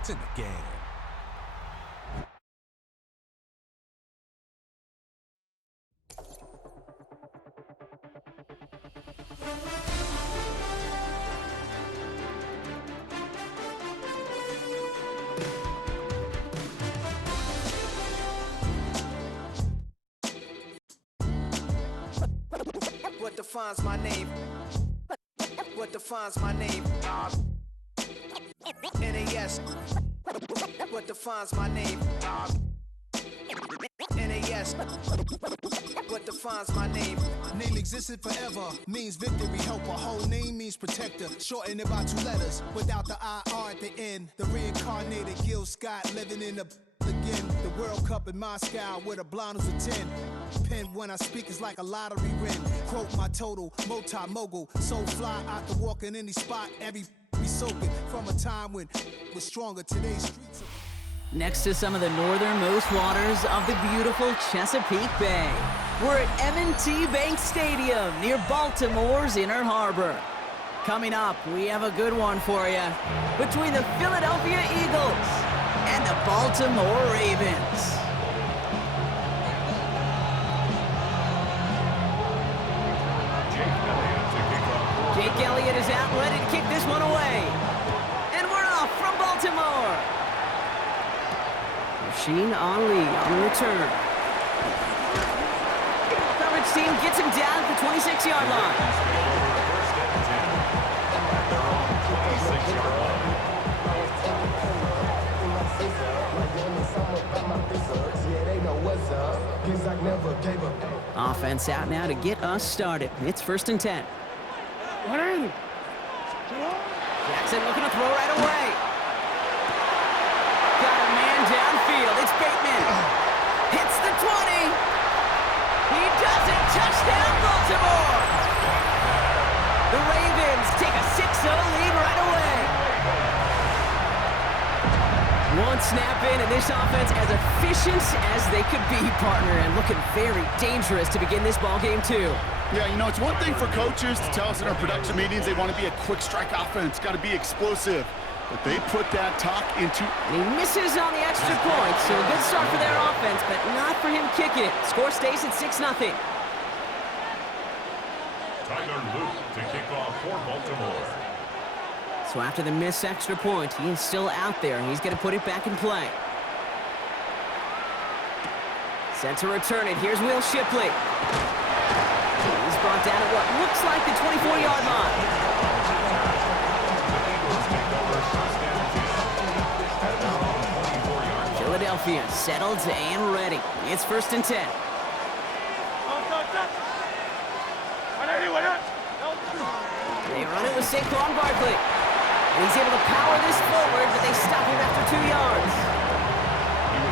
It's in the game. What defines my name? What defines my name? NAS. What defines my name? NAS. What defines my name? Name existed forever, means victory, helper. Whole name means protector, shortened it by 2 letters, without the IR at the end. The reincarnated Gil Scott living in the again. The World Cup in Moscow with a blind who's a 10. Pen when I speak is like a lottery win. Quote my total, multi-mogul, so fly out to walk in any spot. Every be soaking from a time when was stronger. Today's streets are... Next to some of the northernmost waters of the beautiful Chesapeake Bay, we're at M&T Bank Stadium near Baltimore's Inner Harbor. Coming up, we have a good one for you between the Philadelphia Eagles and the Baltimore Ravens. Jake Elliott is out, ready to kick this one away. And we're off from Baltimore. Rasheen Ali on the return. Coverage team gets him down at the 26-yard line. Offense out now to get us started. It's 1st and 10. Jackson looking to throw right away. Got a man downfield. It's Bateman. Hits the 20. He does it. Touchdown, Baltimore. The Ravens take a 6-0 lead right away. One snap in, and this offense as efficient as they could be, partner, and looking very dangerous to begin this ball game too. Yeah, you know, it's one thing for coaches to tell us in our production meetings they want to be a quick strike offense, got to be explosive. But they put that talk into... And he misses on the extra point, so a good start for their offense, but not for him kicking it. Score stays at 6-0. Tyler Luke to kick off for Baltimore. So after the missed extra point, he is still out there, and he's going to put it back in play. Set to return it. Here's Will Shipley. He's brought down at what looks like the 24-yard line. Philadelphia settled and ready. It's 1st and 10. They run it with Saquon Barkley. And he's able to power this forward, but they stop him after 2 yards.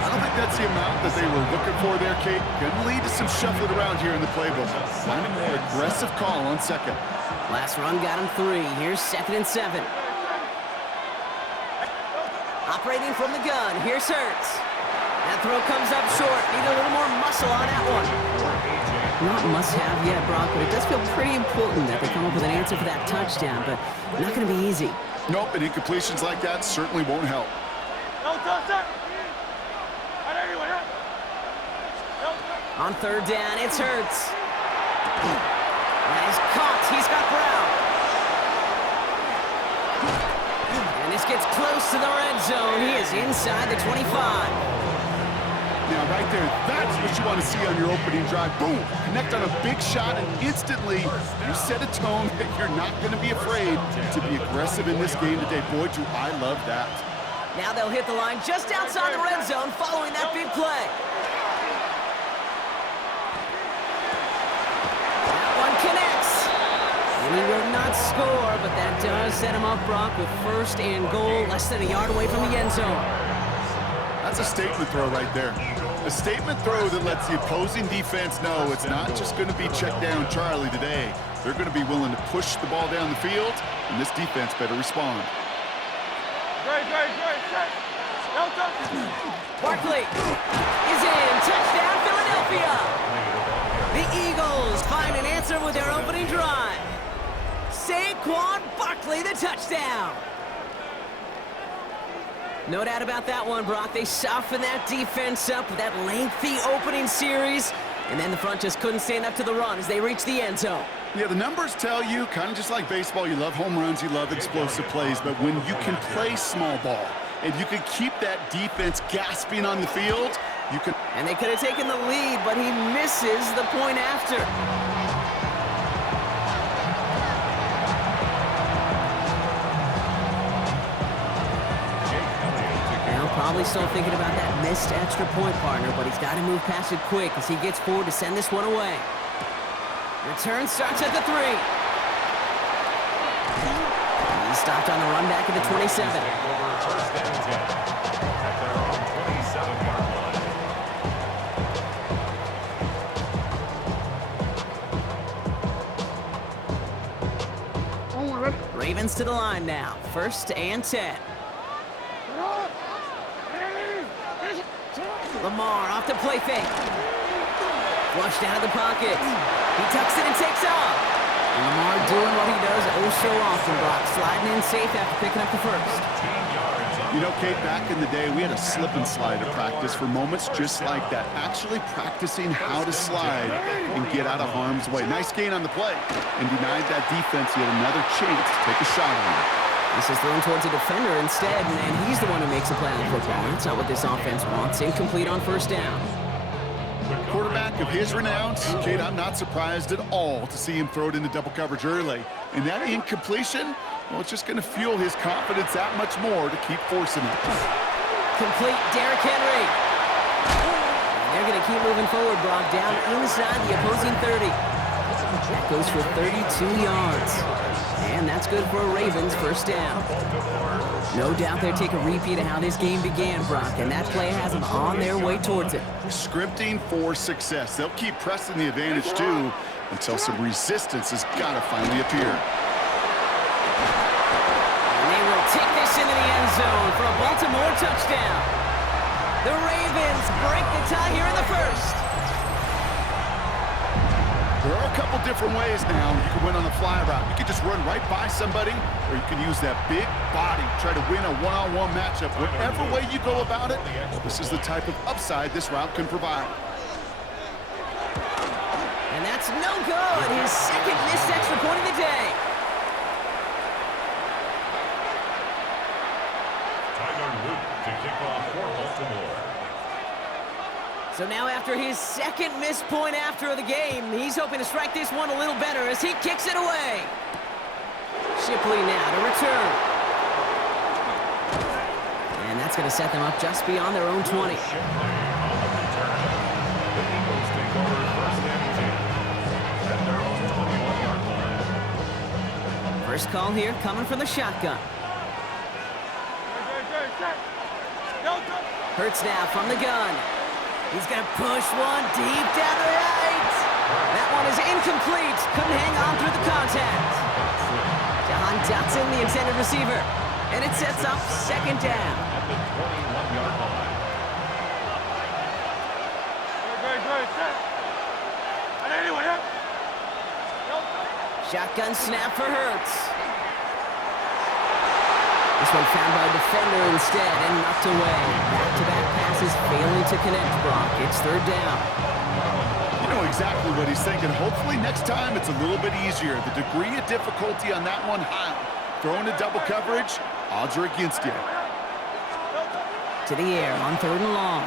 I don't think that's the amount that they were looking for there, Kate. Going to lead to some shuffling around here in the playbook. Find a more aggressive call on second. Last run got him 3. Here's 2nd and 7. Operating from the gun. Here's Hurts. That throw comes up short. Need a little more muscle on that one. Not must-have yet, Brock, but it does feel pretty important that they come up with an answer for that touchdown, but not going to be easy. Nope, and incompletions like that certainly won't help. On 3rd down, it's Hurts. And he's caught. He's got Brown. And this gets close to the red zone. He is inside the 25. Now, right there, that's what you want to see on your opening drive. Boom! Connect on a big shot, and instantly you set a tone that you're not going to be afraid to be aggressive in this game today. Boy, do I love that. Now they'll hit the line just outside the red zone following that big play. That one connects. And he will not score, but that does set him up, Brock, with 1st and goal, less than a yard away from the end zone. That's a statement throw right there. A statement throw that lets the opposing defense know it's not just going to be check down Charlie today. They're going to be willing to push the ball down the field, and this defense better respond. Barkley is in. Touchdown, Philadelphia. The Eagles find an answer with their opening drive. Saquon Barkley, the touchdown. No doubt about that one, Brock. They softened that defense up with that lengthy opening series, and then the front just couldn't stand up to the run as they reached the end zone. Yeah, the numbers tell you, kind of just like baseball, you love home runs, you love explosive plays, but when you can play small ball and you can keep that defense gasping on the field, you can... And they could have taken the lead, but he misses the point after. Now probably still thinking about that missed extra point, partner, but he's got to move past it quick as he gets forward to send this one away. Return starts at the 3. He stopped on the run back at the 27. First down and 10 at their own 27-yard line. Ravens to the line now. 1st and 10. Lamar off the play fake. Flushed out of the pocket. He tucks it and takes off. And Lamar doing what he does oh so often, Brock. Sliding in safe after picking up the first. You know, Kate, back in the day, we had a slip and slide at practice for moments just like that. Actually practicing how to slide and get out of harm's way. Nice gain on the play. And denied that defense yet another chance to take a shot on him. This is thrown towards a defender instead, and he's the one who makes a play on football. That's not what this offense wants. Incomplete on 1st down. Quarterback of his renown, Kate, I'm not surprised at all to see him throw it into double coverage early. And that incompletion, well, it's just going to fuel his confidence that much more to keep forcing it. Complete, Derrick Henry. And they're going to keep moving forward, Brock, down inside the opposing 30. That goes for 32 yards. And that's good for a Ravens 1st down. No doubt they'll take a repeat of how this game began, Brock, and that play has them on their way towards it. Scripting for success. They'll keep pressing the advantage, too, until some resistance has got to finally appear. And they will take this into the end zone for a Baltimore touchdown. The Ravens break the tie here in the 1st. There are a couple different ways now you can win on the fly route. You can just run right by somebody, or you can use that big body, try to win a one-on-one matchup. Whatever way you go about it, this is the type of upside this route can provide. And that's no good. His 2nd missed extra point of the day. Tyler Luke to kick off for Baltimore. So now after his 2nd missed point after the game, he's hoping to strike this one a little better as he kicks it away. Shipley now to return. And that's going to set them up just beyond their own 20. First call here coming from the shotgun. Hurts now from the gun. He's going to push one deep down the right. That one is incomplete. Couldn't hang on through the contact. John Dotson, the intended receiver. And it sets up 2nd down. At the 21-yard line. Shotgun snap for Hurts. This one found by a defender instead and knocked away. Back-to-back passes failing to connect, Brock. It's 3rd down. You know exactly what he's thinking. Hopefully next time it's a little bit easier. The degree of difficulty on that one high. Throwing to double coverage, odds are against you. To the air on 3rd and long.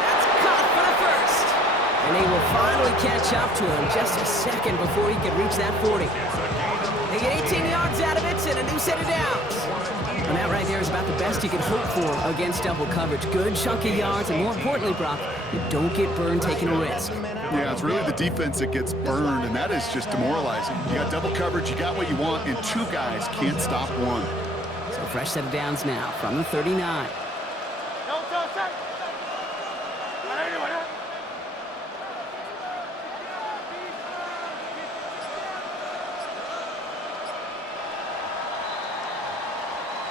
That's caught for the 1st. And they will finally catch up to him just a second before he can reach that 40. They get 18 yards out of it and a new set of downs. And that right there is about the best you can hope for against double coverage. Good chunky yards, and more importantly, Brock, you don't get burned taking a risk. Yeah, it's really the defense that gets burned, and that is just demoralizing. You got double coverage, you got what you want, and 2 guys can't stop one. So fresh set of downs now from the 39.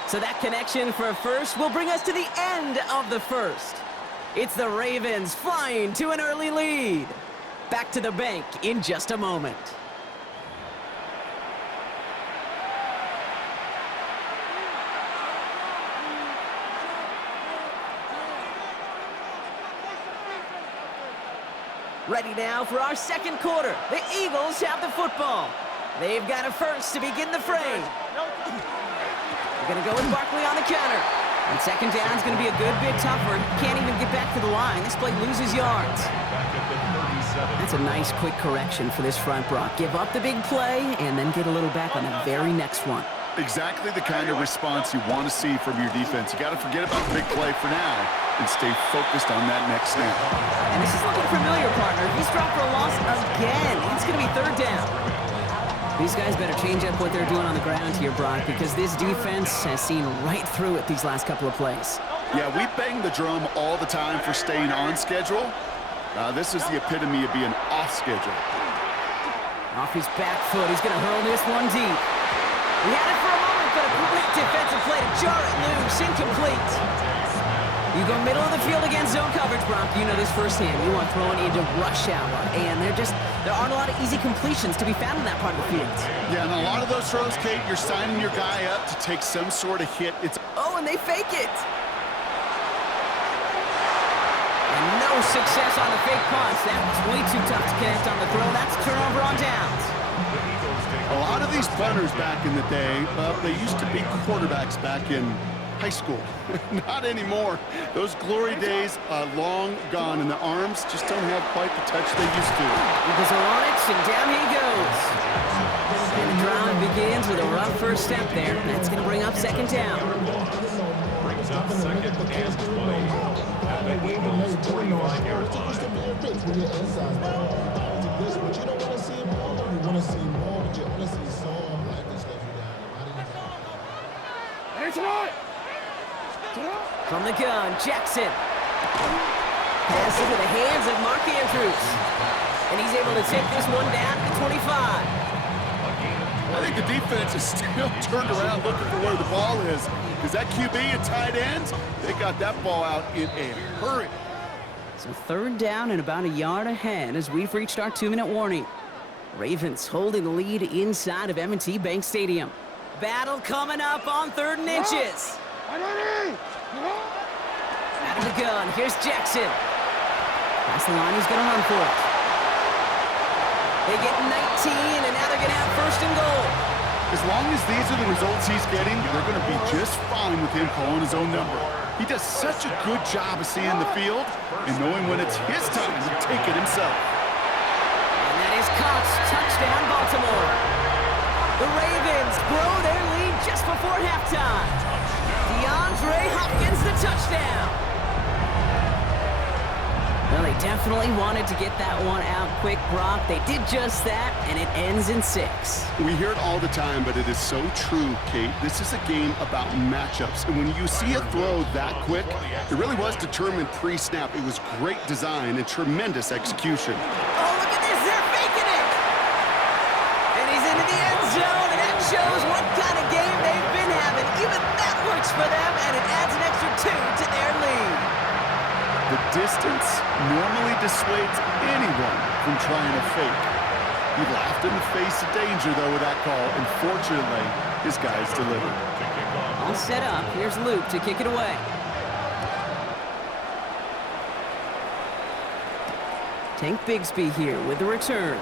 So that connection for a first will bring us to the end of the 1st. It's the Ravens flying to an early lead. Back to the bank in just a moment. Ready now for our second quarter. The Eagles have the football. They've got a first to begin the fray. They're going to go with Barkley on the counter. And second down is going to be a good bit tougher. Can't even get back to the line. This play loses yards. That's a nice quick correction for this front, Brock. Give up the big play and then get a little back on the very next one. Exactly the kind of response you want to see from your defense. You got to forget about the big play for now and stay focused on that next snap. And this is looking familiar, partner. He's dropped for a loss again. It's going to be third down. These guys better change up what they're doing on the ground here, Brock, because this defense has seen right through it these last couple of plays. Yeah, we bang the drum all the time for staying on schedule. This is the epitome of being off schedule. Off his back foot, he's going to hurl this one deep. He had it for a moment, but a great defensive play to jar it loose, incomplete. You go middle of the field against zone coverage, Brock. You know this firsthand. You want throwing into rush hour, and there aren't a lot of easy completions to be found in that part of the field. Yeah, and a lot of those throws, Kate, you're signing your guy up to take some sort of hit. Oh, and they fake it. And no success on the fake punch. That's way too tough to connect on the throw. That's a turnover on downs. A lot of these punters back in the day, they used to be quarterbacks back in high school. Not anymore. Those glory days are long gone, and the arms just don't have quite the touch they used to. Eagles are on it, and down he goes. And the drive begins with a rough first step there. That's going to bring up second down. Brings up second and 20 at the Eagles' 45-yard line. From the gun, Jackson. Pass into the hands of Mark Andrews. And he's able to take this one down to 25. I think the defense is still turned around looking for where the ball is, because that QB and tight ends, they got that ball out in a hurry. So third down and about a yard ahead as we've reached our 2-minute warning. Ravens holding the lead inside of M&T Bank Stadium. Battle coming up on 3rd and inches. Out of the gun, here's Jackson. Past the line, he's going to run for it. They get 19, and now they're going to have 1st and goal. As long as these are the results he's getting, they're going to be just fine with him calling his own number. He does such a good job of seeing the field and knowing when it's his time to take it himself. And that is caught. Touchdown, Baltimore. The Ravens grow their lead just before halftime. DeAndre Hopkins, the touchdown. Well, they definitely wanted to get that one out quick, Brock. They did just that, and it ends in 6. We hear it all the time, but it is so true, Kate. This is a game about matchups, and when you see a throw that quick, it really was determined pre-snap. It was great design and tremendous execution. Oh, look at this. They're faking it. And he's into the end zone, and that shows what kind of game they've been having. Even that works for them, and it adds an extra 2 to their lead. The distance normally dissuades anyone from trying to fake. He laughed in the face of danger, though, with that call, and fortunately, his guys delivered. All set up. Here's Luke to kick it away. Tank Bigsby here with the return.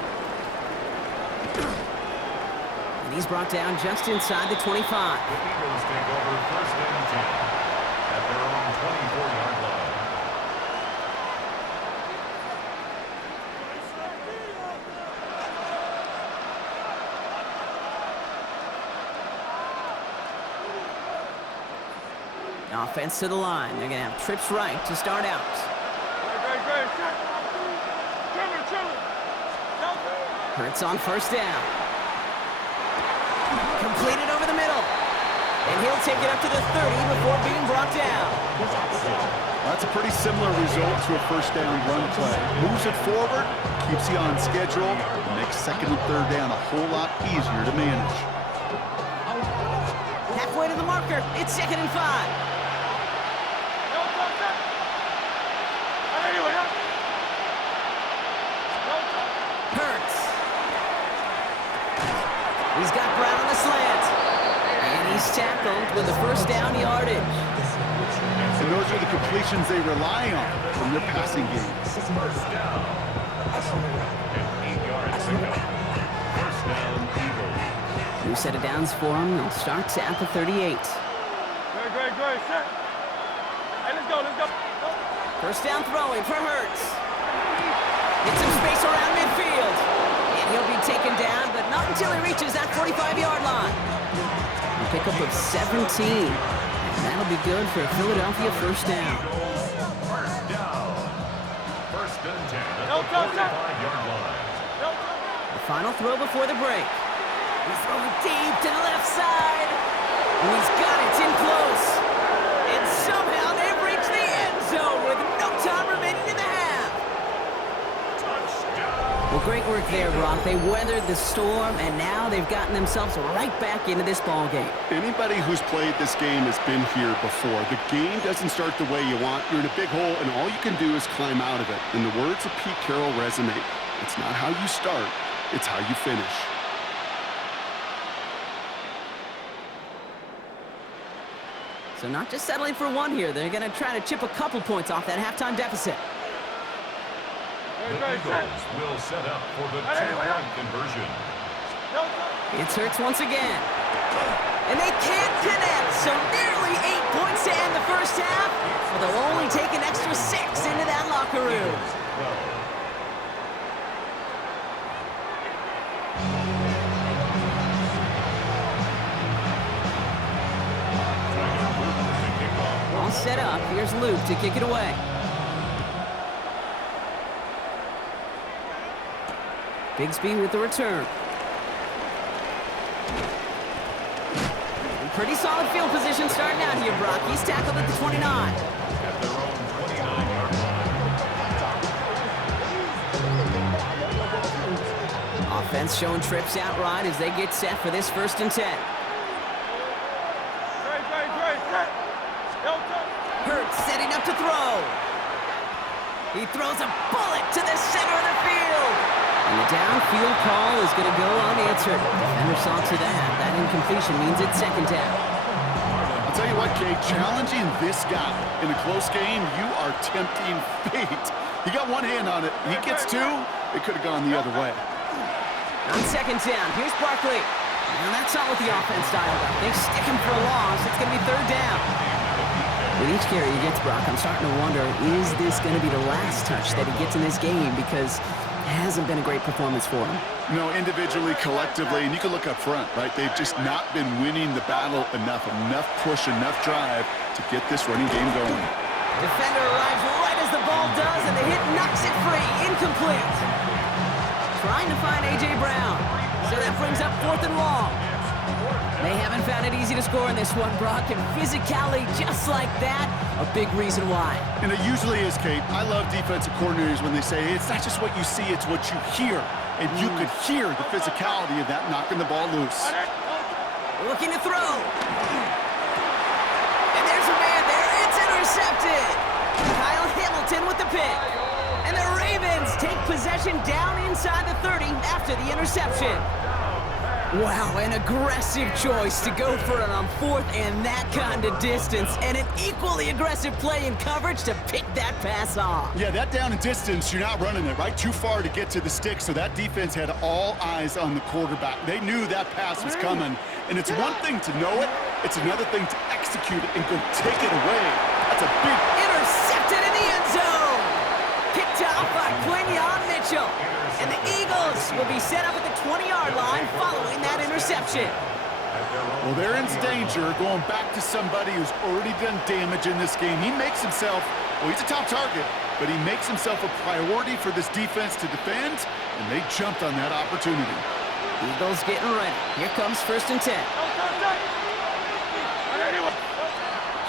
And he's brought down just inside the 25. The Eagles take over 1st and 10 at their own 24-yard line. Offense to the line. They're going to have trips right to start out. Hurts on 1st down. Completed over the middle. And he'll take it up to the 30 before being brought down. That's a pretty similar result to a 1st down run play. Moves it forward, keeps you on schedule, makes 2nd and 3rd down a whole lot easier to manage. Halfway to the marker. It's 2nd and 5. Hurts. He's got Brown on the slant. And he's tackled with the 1st down yardage. And those are the completions they rely on from their passing game. An 8-yard pickup. First down, Eagles. New set of downs for him. They'll start at the 38. Great, set. Hey, let's go. First down throwing for Hurts. Gets some space around midfield. And he'll be taken down, but not until he reaches that 45-yard line. A pickup of 17. And that'll be good for a Philadelphia first down. First down. First and 10 at No the touch, 45-yard line. The final throw before the break. He's throwing deep to the left side. And he's got it in close. And somehow they've reached the end zone with no time remaining in the half. Touchdown. Well, great work there, Brock. They weathered the storm, and now they've gotten themselves right back into this ball game. Anybody who's played this game has been here before. The game doesn't start the way you want. You're in a big hole, and all you can do is climb out of it. And the words of Pete Carroll resonate. It's not how you start, it's how you finish. So not just settling for one here. They're going to try to chip a couple points off that halftime deficit. The Eagles will set up for the two-point conversion. It's Hurts once again. And they can't connect, so nearly 8 points to end the first half. But they'll only take an extra 6 into that locker room. 12. All set up. Here's Luke to kick it away. Bigsby with the return. Pretty solid field position starting out here, Brock. He's tackled at the 29. At their own 29-yard line. Offense showing trips out right as they get set for this 1st and 10. Great, set. Hurts setting up to throw. He throws a bullet to the center of the field. And the downfield call is going to go unanswered. Defender saw to that. That incompletion means it's 2nd down. I'll tell you what, Kate, challenging this guy in a close game, you are tempting fate. He got one hand on it. He gets two. It could have gone the other way. On 2nd down, here's Barkley. And that's not what the offense dialed up. They stick him for a loss. It's going to be 3rd down. With each carry he gets, Brock, I'm starting to wonder, is this going to be the last touch that he gets in this game? Because it hasn't been a great performance for him. No, individually, collectively, and you can look up front, right? They've just not been winning the battle enough push, enough drive to get this running game going. Defender arrives right as the ball does, and the hit knocks it free. Incomplete. Trying to find A.J. Brown. So that brings up 4th and long. They haven't found it easy to score in this one, Brock, and physicality just like that, a big reason why. And it usually is, Kate. I love defensive coordinators when they say, hey, it's not just what you see, it's what you hear. And you could hear the physicality of that knocking the ball loose. Looking to throw. And there's a man there. It's intercepted. Kyle Hamilton with the pick. And the Ravens take possession down inside the 30 after the interception. Wow, an aggressive choice to go for it on 4th and that kind of distance, and an equally aggressive play in coverage to pick that pass off. Yeah, that down and distance, you're not running it, right? Too far to get to the stick, so that defense had all eyes on the quarterback. They knew that pass was coming, and it's one thing to know it, it's another thing to execute it and go take it away. That's a big... Intercepted in the end zone! Picked off by Quinyon Mitchell. And the Eagles will be set up at the 20-yard line following that interception. Well, they're in danger going back to somebody who's already done damage in this game. He makes himself, well, he's a top target, but he makes himself a priority for this defense to defend, and they jumped on that opportunity. Eagles getting ready. Here comes 1st and 10.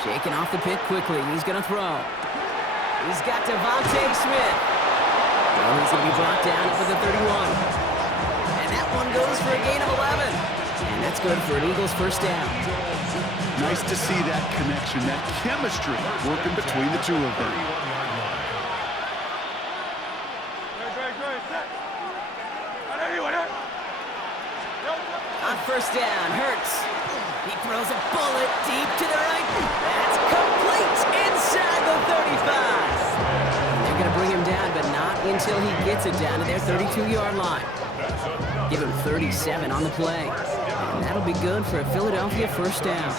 Shaking off the pick quickly. He's going to throw. He's got Devontae Smith. Well, he's going to be brought down over the 31. And that one goes for a gain of 11. And that's good for an Eagles first down. Nice to see that connection, that chemistry working between the two of them. On 1st down, Hurts. He throws a bullet deep to the right. That's complete inside the 35. They're They're going to bring him down, but not until he gets it down to their 32-yard line. Give him 37 on the play. And that'll be good for a Philadelphia first down.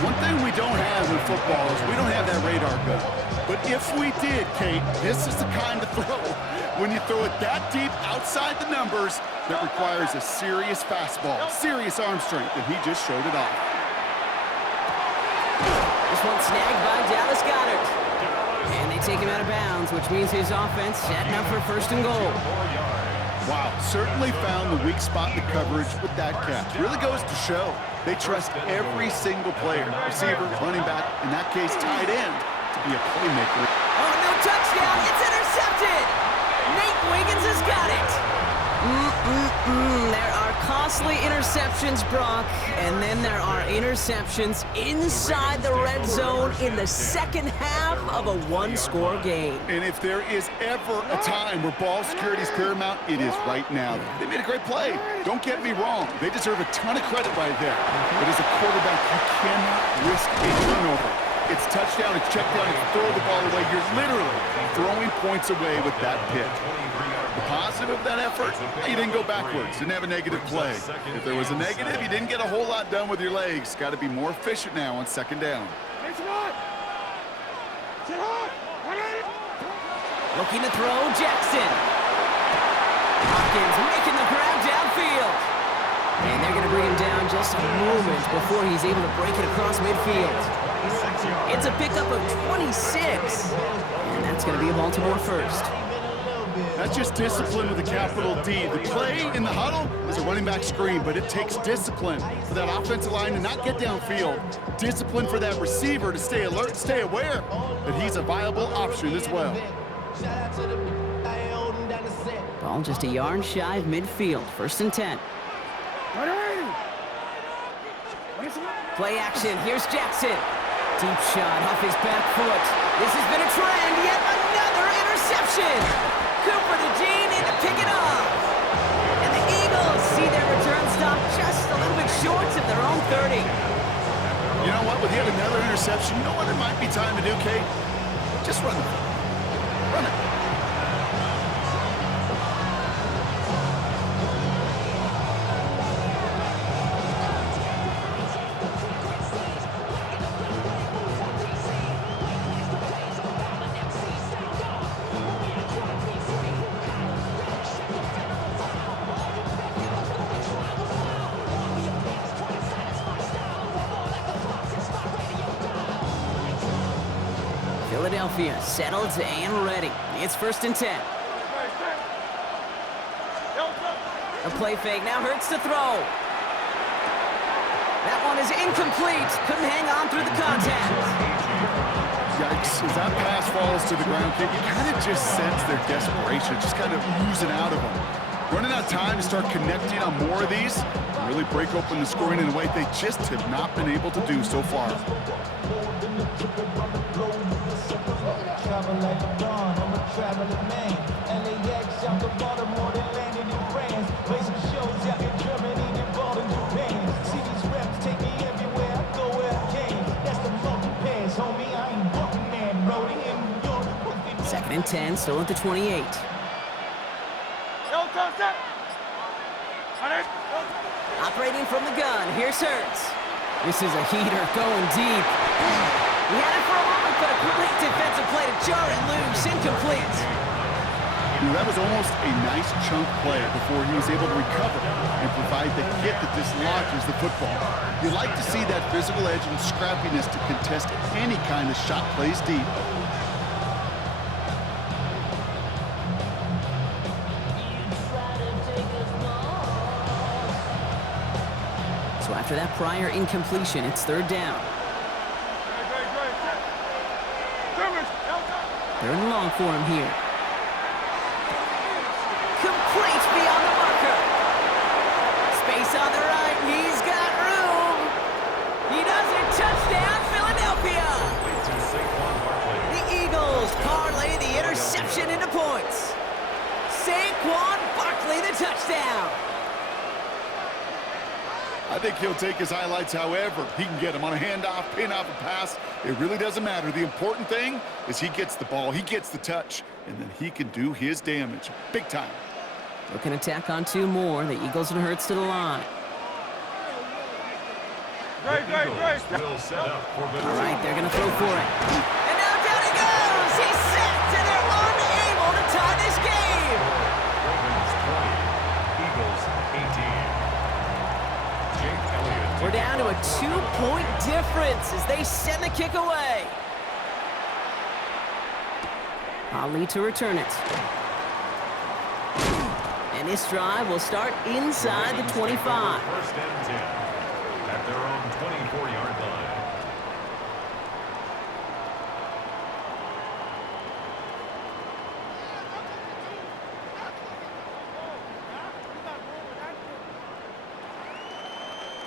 One thing we don't have in football is we don't have that radar gun. But if we did, Kate, this is the kind of throw. When you throw it that deep outside the numbers, that requires a serious fastball, serious arm strength, and he just showed it off. This one snagged by Dallas Goedert. And they take him out of bounds, which means his offense setting up for first and goal. Wow, certainly found the weak spot in the coverage with that catch. Really goes to show they trust every single player, receiver, running back, in that case, tight end, to be a playmaker. Oh, no touchdown. It's intercepted. Nate Wiggins has got it. There are costly interceptions, Brock, and then there are interceptions inside the red zone in the second half of a one-score game. And if there is ever a time where ball security is paramount, it is right now. They made a great play. Don't get me wrong. They deserve a ton of credit right there. But as a quarterback, you cannot risk a turnover. It's touchdown, it's check down, it's throw the ball away. You're literally throwing points away with that pick. The positive of that effort, you didn't go backwards, didn't have a negative play. If there was a negative, you didn't get a whole lot done with your legs. Got to be more efficient now on second down. Looking to throw, Jackson. Hopkins making the grab downfield. And they're going to bring him down just a moment before he's able to break it across midfield. It's a pickup of 26. And that's going to be a Baltimore first. That's just discipline with a capital D. The play in the huddle is a running back screen, but it takes discipline for that offensive line to not get downfield. Discipline for that receiver to stay alert, stay aware that he's a viable option as well. Ball just a yard shy of midfield. First and 10. Play action. Here's Jackson. Deep shot off his back foot. This has been a trend. Yet another interception. Cooper to Jean in to pick it off. And the Eagles see their return stop just a little bit short of their own 30. You know what? With yet another interception, you know what it might be time to do, Kate? Just run it. Run it. Philadelphia settled and ready. It's first and 10. A play fake now hurts to throw. That one is incomplete. Couldn't hang on through the contact. Yikes, as that pass falls to the ground, Kate, you kind of just sense their desperation, just kind of oozing out of them. Running out of time to start connecting on more of these, really break open the scoring in a way they just have not been able to do so far. Travel like a dawn, I'm a traveling man. LAX out to Baltimore, they landed in France. Play some shows out in Germany, then ball in Japan. See these reps take me everywhere, I go where I can. That's the monkey pass, homie, I ain't walking man. Rolling in New York. Second and 10, still at the 28. Operating from the gun, here's Hurts. This is a heater going deep. He had it for a moment, but a great defensive play to jar it loose, incomplete. You know, that was almost a nice chunk play before he was able to recover and provide the hit that dislodges the football. You like to see that physical edge and scrappiness to contest any kind of shot plays deep. So after that prior incompletion, it's third down. Third and long for him here. Complete beyond the marker. Space on the right. He's got room. He does it. Touchdown, Philadelphia. The Eagles parlay the interception into points. Saquon Barkley the touchdown. I think he'll take his highlights however he can get them on a handoff, pin off, a pass. It really doesn't matter. The important thing is he gets the ball, he gets the touch, and then he can do his damage big time. Looking to tack on 2 more. The Eagles and Hurts to the line. Great. Will set up for the All right, they're going to throw for it. And now down he goes! He's sacked, and they're unable to tie this game! Ravens 20, Eagles 18. Jake Elliott. We're down to a 2-point difference as they send the kick away. Ali to return it. And this drive will start inside the 25. First and 10 at their own 24-yard line.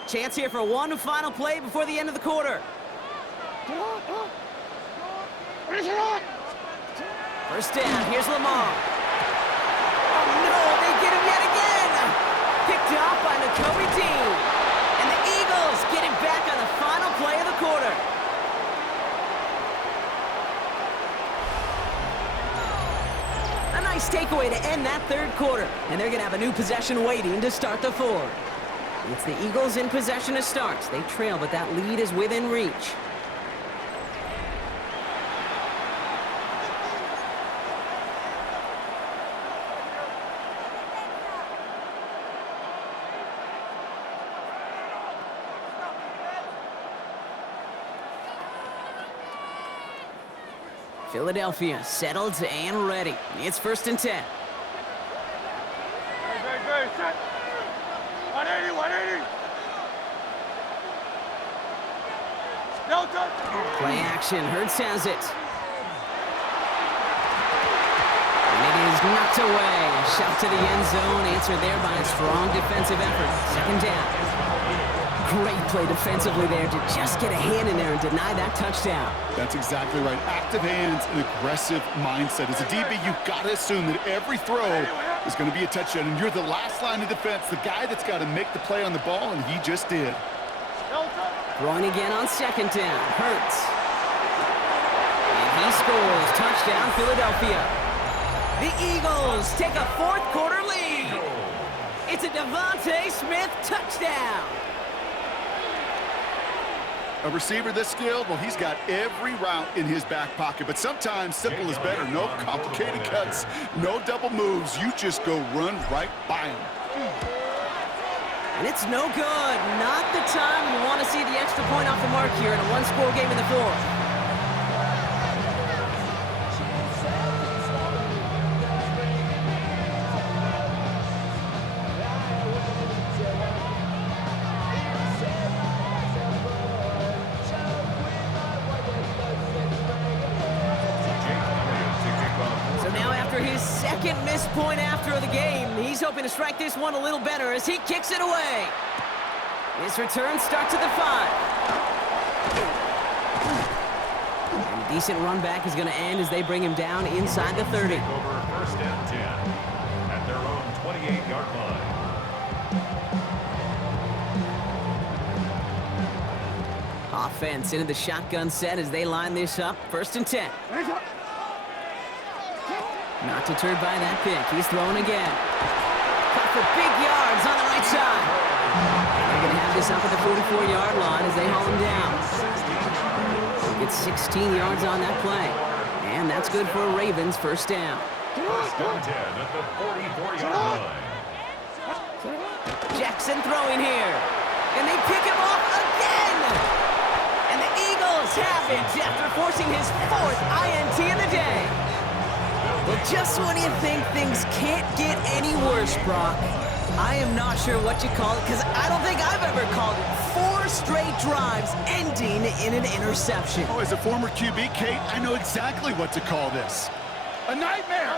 Chance here for one final play before the end of the quarter. First down, here's Lamar. Oh no, they get him yet again! Picked off by Nakobe Dean. And the Eagles get him back on the final play of the quarter. A nice takeaway to end that 3rd quarter. And they're going to have a new possession waiting to start the 4th. It's the Eagles in possession to start. They trail, but that lead is within reach. Philadelphia settled and ready. It's 1st and 10. Great. Set. 180. No touch. Play action. Hurts has it. And it is knocked away. Shot to the end zone. Answered there by a strong defensive effort. 2nd down. Great play defensively there to just get a hand in there and deny that touchdown. That's exactly right. Active hands and aggressive mindset. As a DB, you've got to assume that every throw is going to be a touchdown, and you're the last line of defense, the guy that's got to make the play on the ball, and he just did. Throwing again on 2nd down. Hurts. And he scores. Touchdown, Philadelphia. The Eagles take a 4th quarter lead. It's a Devontae Smith touchdown. A receiver this skilled, well, he's got every route in his back pocket, but sometimes simple is better. No complicated cuts, no double moves. You just go run right by him. And it's no good. Not the time you want to see the extra point off the mark here in a 1-score game in the 4th. Second missed point after the game. He's hoping to strike this one a little better as he kicks it away. His return starts at the 5. And a decent run back is going to end as they bring him down inside the 30. Over 1st and 10 at their own 28-yard line. Offense into the shotgun set as they line this up. 1st and 10. Not deterred by that pick. He's throwing again. Caught for big yards on the right side. They're going to have this up at the 44-yard line as they haul him down. Get 16 yards on that play. And that's good for a Ravens 1st down. 1st and 10 at the 44-yard line. Jackson throwing here. And they pick him off again. And the Eagles have it after forcing his 4th INT of the day. Well, just when you think things can't get any worse, Brock, I am not sure what you call it, because I don't think I've ever called it 4 straight drives ending in an interception. Oh, as a former QB, Kate, I know exactly what to call this. A nightmare!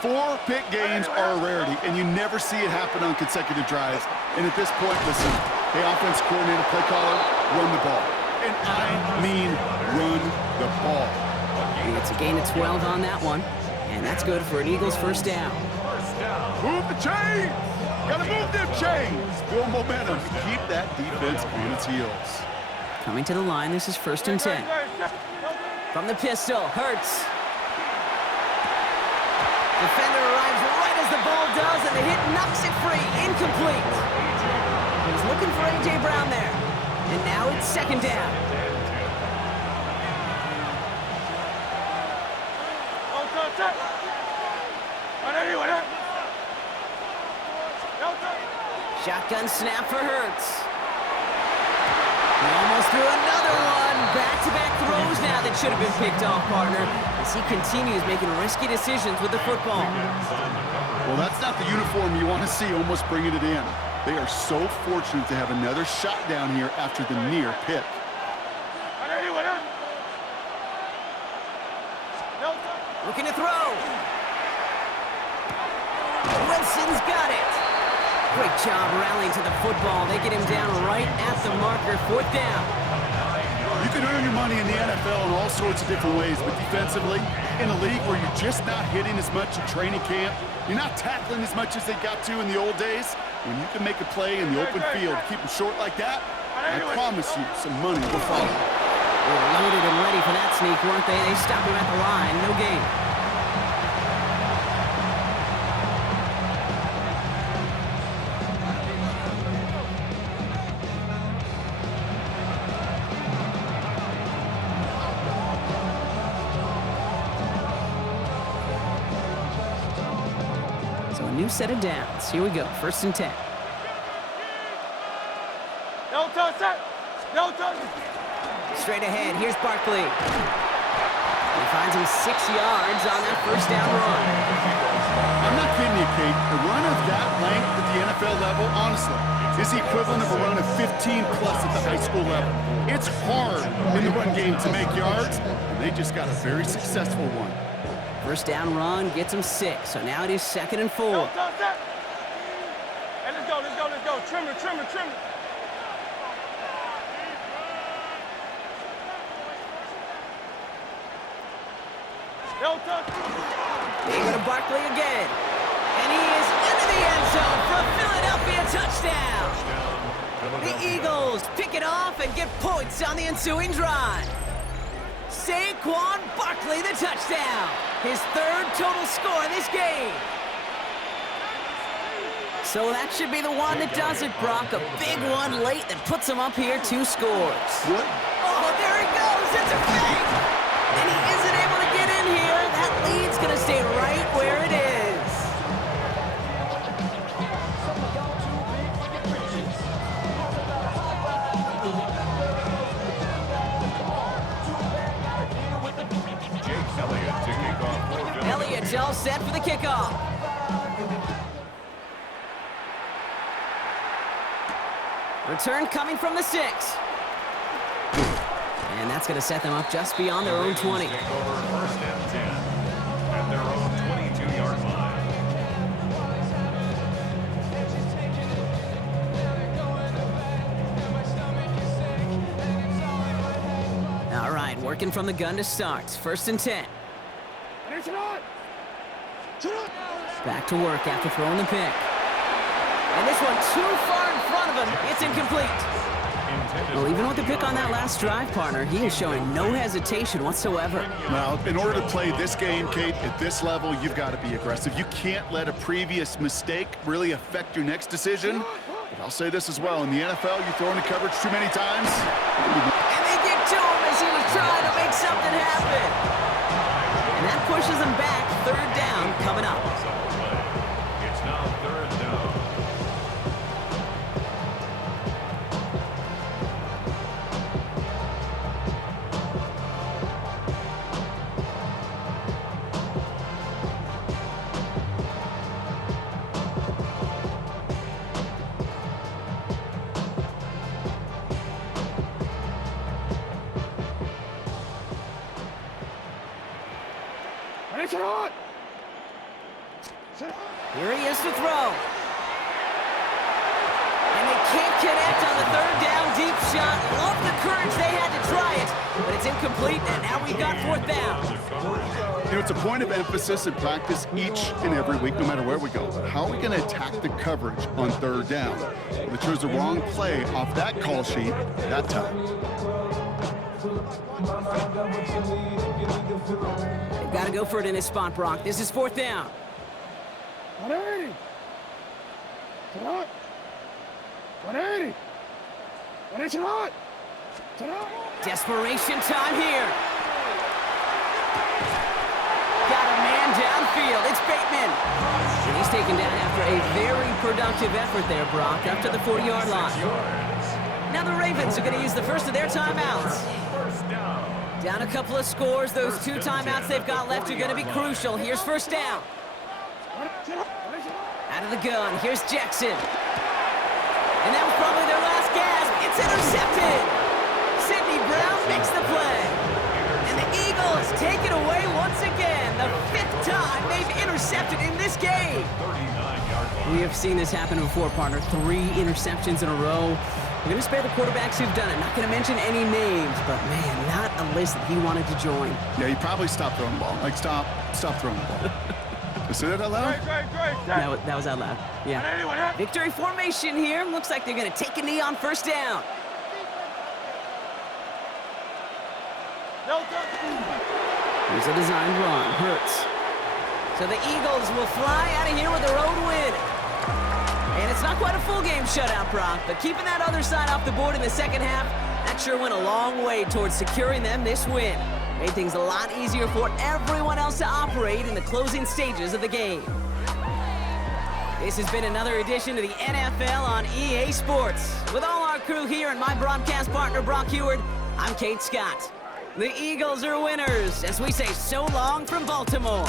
4 pick games are a rarity, and you never see it happen on consecutive drives. And at this point, listen, hey, offense coordinator, play caller, run the ball. And I mean run the ball. It's a gain of 12 on that one, and that's good for an Eagles 1st down. Move the chains! Gotta move them chains. Build momentum. Keep that defense on its heels. Coming to the line, this is 1st and 10. From the pistol, Hurts. Defender arrives right as the ball does, and the hit knocks it free. Incomplete. He's looking for A.J. Brown there. And now it's 2nd down. Shotgun snap for Hurts. He almost threw another one. Back-to-back throws now that should have been picked off, partner, as he continues making risky decisions with the football. Well, that's not the uniform you want to see almost bringing it in. They are so fortunate to have another shot down here after the near pick. Looking to throw. Wilson's got it. Great job rallying to the football. They get him down right at the marker. 4th down. You can earn your money in the NFL in all sorts of different ways, but defensively, in a league where you're just not hitting as much in training camp, you're not tackling as much as they got to in the old days, when you can make a play in the open field, keep them short like that, I promise you some money will follow. They were loaded and ready for that sneak, weren't they? They stopped him at the line. No gain. New set of downs. Here we go. 1st and 10. No touch. No touch. Straight ahead. Here's Barkley. He finds him 6 yards on that 1st down run. I'm not kidding you, Kate. A run of that length at the NFL level, honestly, is the equivalent of a run of 15 plus at the high school level. It's hard in the run game to make yards, and they just got a very successful one. 1st down run gets him 6, so now it is 2nd and 4. No touch. Hey, let's go. Trim it. No touch. They go to Barkley again. And he is into the end zone for a Philadelphia touchdown. The Eagles pick it off and get points on the ensuing drive. Saquon Barkley, the touchdown. His 3rd total score in this game. So that should be the one that does it, Brock. A big one late that puts him up here 2 scores. What? Oh, there he goes. It's a fake. And he isn't able to get in here. That lead's going to stay right where it is. Elliott's all set for the kickoff. Return coming from the 6. And that's going to set them up just beyond their own 20. Take over 1st and 10 at their own 22-yard line. All right, working from the gun to start. 1st and 10. Back to work after throwing the pick. And this one too far in front of him. It's incomplete. Well, even with the pick on that last drive, partner, he is showing no hesitation whatsoever. Now, in order to play this game, Kate, at this level, you've got to be aggressive. You can't let a previous mistake really affect your next decision. But I'll say this as well. In the NFL, you throw into coverage too many times. And they get to him as he was trying to make something happen. And that pushes him back. 3rd down coming up. It's now 3rd down. Here he is to throw. And they can't connect on the 3rd down deep shot. Love the courage they had to try it, but It's incomplete, and now we've got 4th down. You know, it's a point of emphasis in practice each and every week, no matter where we go. How are we going to attack the coverage on 3rd down? They chose the wrong play off that call sheet that time. They've got to go for it in this spot, Brock. This is 4th down. 180. 180. 180. Desperation time here. Got a man downfield. It's Bateman. And he's taken down after a very productive effort there, Brock, up to the 40-yard line. Now the Ravens are going to use the first of their timeouts. Down a couple of scores. Those 2 timeouts they've got left are going to be crucial. Here's 1st down. Out of the gun. Here's Jackson. And that was probably their last gasp. It's intercepted. Sidney Brown makes the play. And the Eagles take it away once again. The 5th time they've intercepted in this game. We have seen this happen before, partner. 3 interceptions in a row. We're going to spare the quarterbacks who've done it. Not going to mention any names, but man, not a list that he wanted to join. Yeah, he probably stopped throwing the ball. Like, stop throwing the ball. You say that out loud? That was out loud. Yeah. Victory formation here. Looks like they're going to take a knee on 1st down. Here's a designed run. Hurts. So the Eagles will fly out of here with a road win. And it's not quite a full game shutout, Brock, but keeping that other side off the board in the 2nd half, that sure went a long way towards securing them this win. Made things a lot easier for everyone else to operate in the closing stages of the game. This has been another edition of the NFL on EA Sports. With all our crew here and my broadcast partner, Brock Heward, I'm Kate Scott. The Eagles are winners as we say so long from Baltimore.